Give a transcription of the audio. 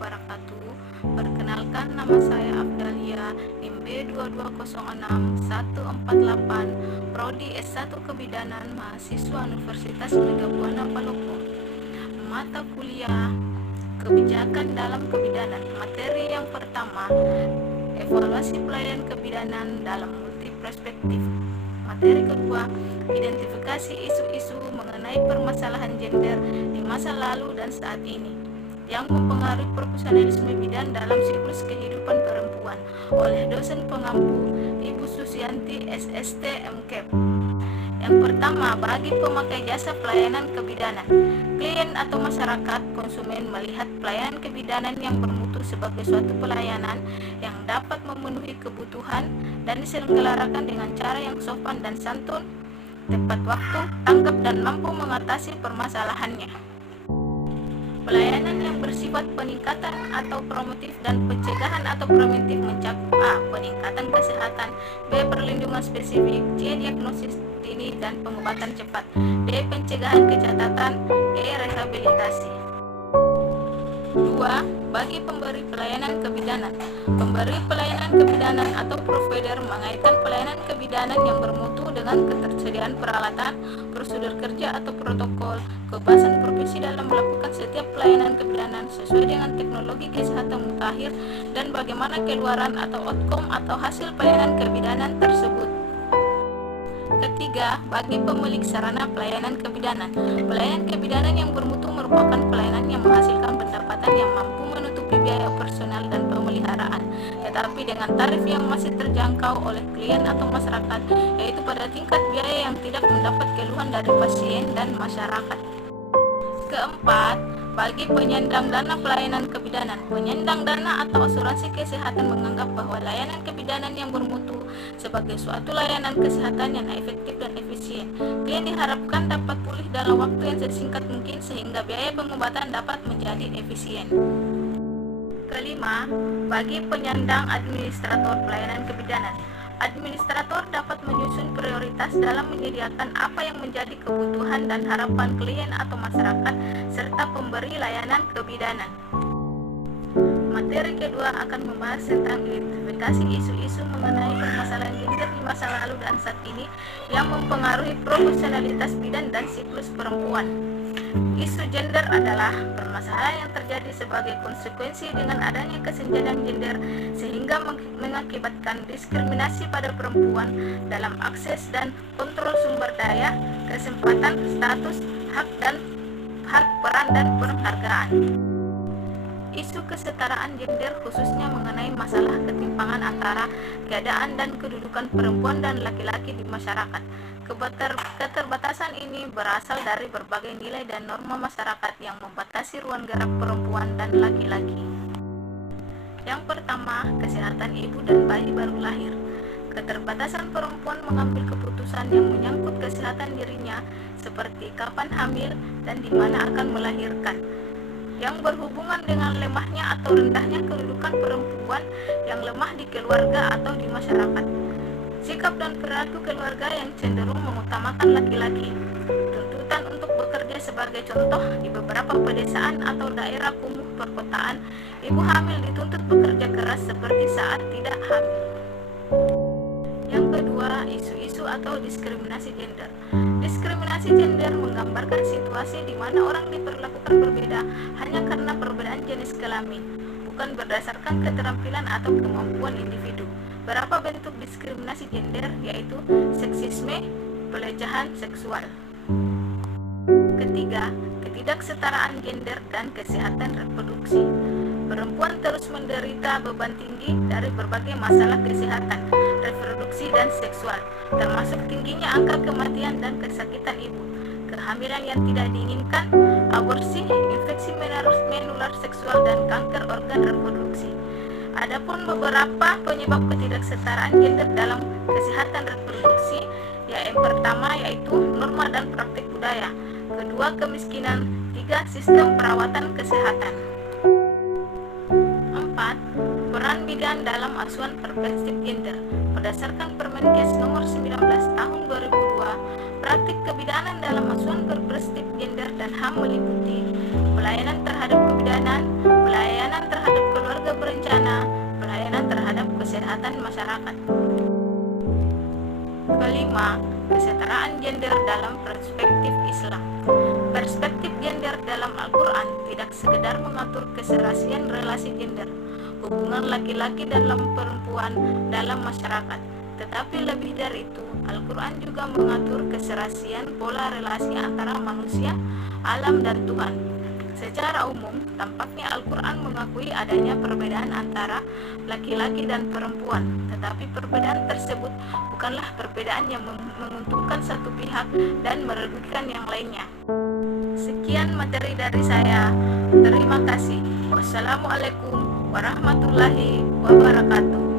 wabarakatuh. Perkenalkan, nama saya Afdalia, NIM B2206-148, Prodi S1 Kebidanan, mahasiswa Universitas Megabuana Palopo. Mata kuliah Kebijakan dalam Kebidanan. Materi yang pertama, evaluasi pelayanan kebidanan dalam multiperspektif. Materi kedua, identifikasi isu-isu mengenai permasalahan gender di masa lalu dan saat ini yang mempengaruhi profesionalisme bidan dalam siklus kehidupan perempuan, oleh dosen pengampu Ibu Susianti SST MKEP. Yang pertama, bagi pemakai jasa pelayanan kebidanan, klien atau masyarakat konsumen melihat pelayanan kebidanan yang bermutu sebagai suatu pelayanan yang dapat memenuhi kebutuhan dan diselenggarakan dengan cara yang sopan dan santun, tepat waktu, tanggap dan mampu mengatasi permasalahannya. Pelayanan yang bersifat peningkatan atau promotif dan pencegahan atau preventif mencakup A. Peningkatan kesehatan, B. Perlindungan spesifik, C. Diagnosis dini dan pengobatan cepat, D. Pencegahan kecacatan, E. Rehabilitasi. 2. Bagi pemberi pelayanan kebidanan, pemberi pelayanan kebidanan atau provider mengaitkan pelayanan kebidanan yang bermutu dengan ketersediaan peralatan, prosedur kerja atau protokol, kebebasan profesi dalam melakukan setiap pelayanan kebidanan sesuai dengan teknologi kesehatan mutakhir, dan bagaimana keluaran atau outcome atau hasil pelayanan kebidanan tersebut. Ketiga, bagi pemilik sarana pelayanan kebidanan, pelayanan kebidanan yang bermutu merupakan pelayanan yang menghasilkan pendapatan yang mampu menutupi biaya personal dan pemeliharaan, tetapi dengan tarif yang masih terjangkau oleh klien atau masyarakat, yaitu pada tingkat biaya yang tidak mendapat keluhan dari pasien dan masyarakat. Keempat, bagi penyandang dana pelayanan kebidanan, penyandang dana atau asuransi kesehatan menganggap bahwa layanan kebidanan yang bermutu sebagai suatu layanan kesehatan yang efektif dan efisien. Klien diharapkan dapat pulih dalam waktu yang sesingkat mungkin sehingga biaya pengobatan dapat menjadi efisien. Kelima, bagi penyandang administrator pelayanan kebidanan, administrator dapat menyusun prioritas dalam menyediakan apa yang menjadi kebutuhan dan harapan klien atau masyarakat serta pemberi layanan kebidanan. Materi kedua akan membahas tentang identifikasi isu-isu mengenai permasalahan gender di masa lalu dan saat ini yang mempengaruhi profesionalitas bidan dan siklus perempuan. Isu gender adalah permasalahan yang terjadi sebagai konsekuensi dengan adanya kesenjangan gender sehingga mengakibatkan diskriminasi pada perempuan dalam akses dan kontrol sumber daya, kesempatan, status, hak, peran dan penghargaan. Isu kesetaraan gender khususnya mengenai masalah ketimpangan antara keadaan dan kedudukan perempuan dan laki-laki di masyarakat. Keterbatasan ini berasal dari berbagai nilai dan norma masyarakat yang membatasi ruang gerak perempuan dan laki-laki. Yang pertama, kesehatan ibu dan bayi baru lahir. Keterbatasan perempuan mengambil keputusan yang menyangkut kesehatan dirinya, seperti kapan hamil dan di mana akan melahirkan, yang berhubungan dengan lemahnya atau rendahnya kedudukan perempuan yang lemah di keluarga atau di masyarakat. Sikap dan perilaku keluarga yang cenderung mengutamakan laki-laki. Tuntutan untuk bekerja sebagai contoh di beberapa pedesaan atau daerah kumuh perkotaan, ibu hamil dituntut bekerja keras seperti saat tidak hamil. Yang kedua, isu-isu atau diskriminasi gender. Diskriminasi gender menggambarkan situasi di mana orang diperlakukan berbeda hanya karena perbedaan jenis kelamin, bukan berdasarkan keterampilan atau kemampuan individu. Beberapa bentuk diskriminasi gender yaitu seksisme, pelecehan seksual. Ketiga, ketidaksetaraan gender dan kesehatan reproduksi. Perempuan terus menderita beban tinggi dari berbagai masalah kesehatan, reproduksi dan seksual, termasuk tingginya angka kematian dan kesakitan ibu, kehamilan yang tidak diinginkan, aborsi, infeksi menular seksual dan kanker organ reproduksi. Adapun beberapa penyebab ketidaksetaraan gender dalam kesehatan reproduksi, yang pertama yaitu norma dan praktik budaya, kedua kemiskinan, tiga sistem perawatan kesehatan. 4. Peran bidan dalam asuhan perspektif gender. Berdasarkan Permenkes nomor 19 tahun 2002, praktik kebidanan dalam asuhan berperspektif gender dan HAM meliputi pelayanan terhadap kebidanan, pelayanan terhadap keluarga berencana, pelayanan terhadap kesehatan masyarakat. Kelima, kesetaraan gender dalam perspektif Islam. Perspektif gender dalam Al-Quran tidak sekedar mengatur keserasian relasi gender, hubungan laki-laki dan perempuan dalam masyarakat, tetapi lebih dari itu, Al-Quran juga mengatur keserasian pola relasi antara manusia, alam, dan Tuhan. Secara umum, tampaknya Al-Quran mengakui adanya perbedaan antara laki-laki dan perempuan, tetapi perbedaan tersebut bukanlah perbedaan yang menguntungkan satu pihak dan merugikan yang lainnya. Sekian materi dari saya. Terima kasih. Wassalamualaikum warahmatullahi wabarakatuh.